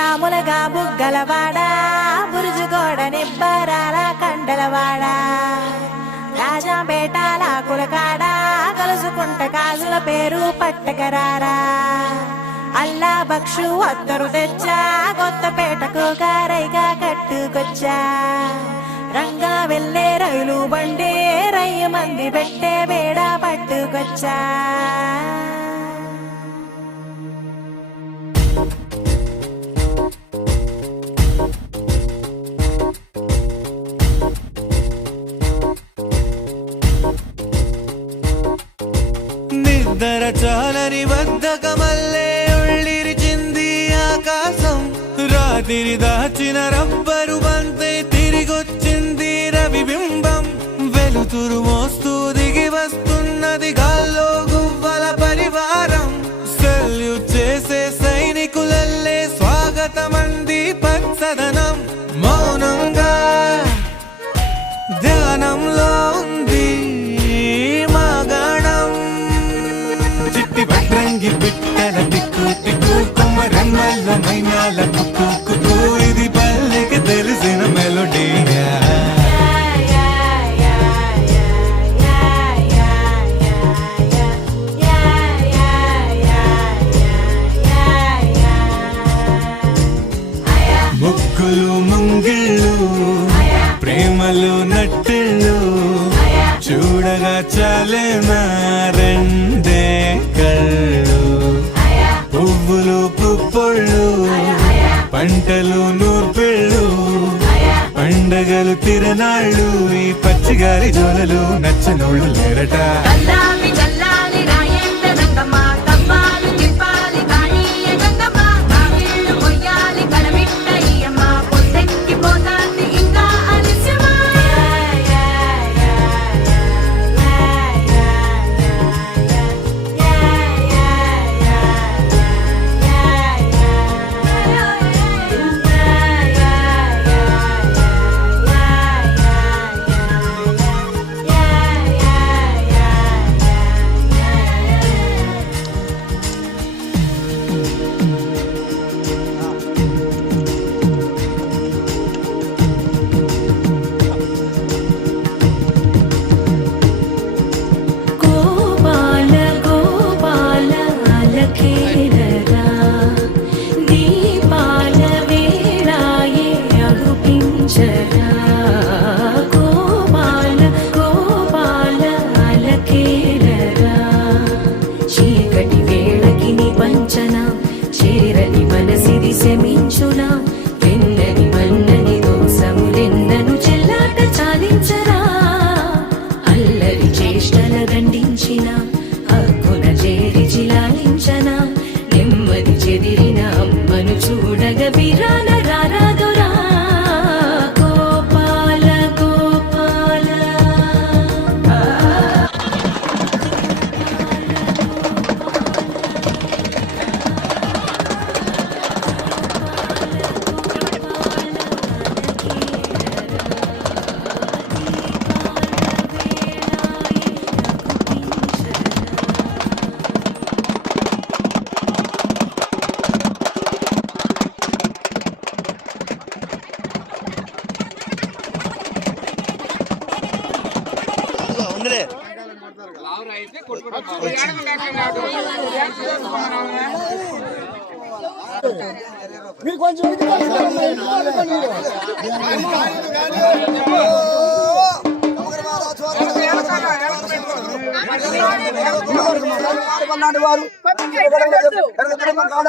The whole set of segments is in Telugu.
రాములగా బుగ్గలవాడా బురుజుగోడ నిబ్బరాల కండలవాడా. రాజాపేటాల కులకాడ కలుసుకుంట కాజుల పేరు పట్టకరారా. అల్లా బక్షు అత్తరు తెచ్చా కొత్తపేటకు కారైగా కట్టుకొచ్చా. రంగా వెళ్ళే రైలు బండి రయ్య మంది పెట్టే బేడా పట్టుకొచ్చా. నిద్ర చాలని బద్ధకమల్లే ఉళ్ళిరిచింది ఆకాశం. రాత్రి దాచిన రబ్బరు బంతే తిరిగొచ్చింది రవిబింబం వెలుతురు మోస్తూ దిగి వస్తున్నది గా ప్రేమలు నట్టిళ్ళు చూడగా చాలేనా రెండే కళ్ళు. పువ్వులు పుప్పళ్ళు పంటలు నూర్పిళ్ళు పండగలు తిరనాళ్ళు ఈ పచ్చిగారి జోలలు నచ్చనోళ్ళు లేరట. శమించునా. వెన్నని మన్నని దోసములెన్నను చెల్లాట చాలించరా. అల్లరి చేష్టల దండించిన హక్కున చేరి చిలాలించన నెమ్మది చెదిరిన అమ్మను చూడగ మీరు కొన్నాడు వారు కాడ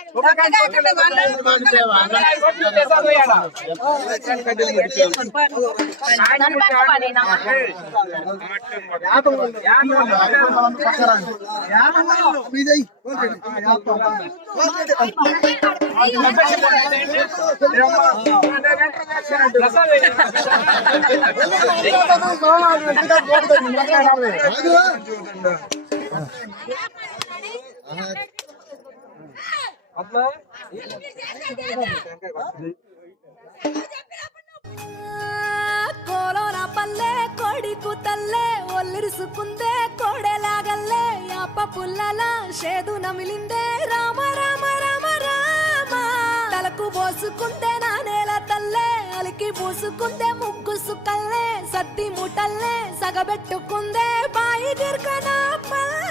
ఆ కోలోన పల్లె కోడి తల్లే ఒల్లిరుసుకుందే కోడెలాగల్లే యాప పుల్లల షేదు నమిలిందే రామ రామ రామ రామ. తలకు పోసుకుందే నా నేల తల్లే అలికి పూసుకుందే ముగ్గు సుక్కల్లే సత్తి ముటల్లే సగబెట్టుకుందే బాయి గిర్కన పల్లె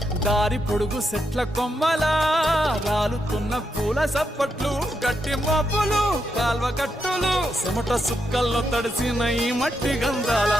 దారి పొడుగు సెట్ల కొమ్మలా రాలుతున్న పూల సప్పట్లు గట్టి మోపులు కాల్వ కట్టులు చెమట సుక్కల్లో తడిసిన ఈ మట్టి గంధాల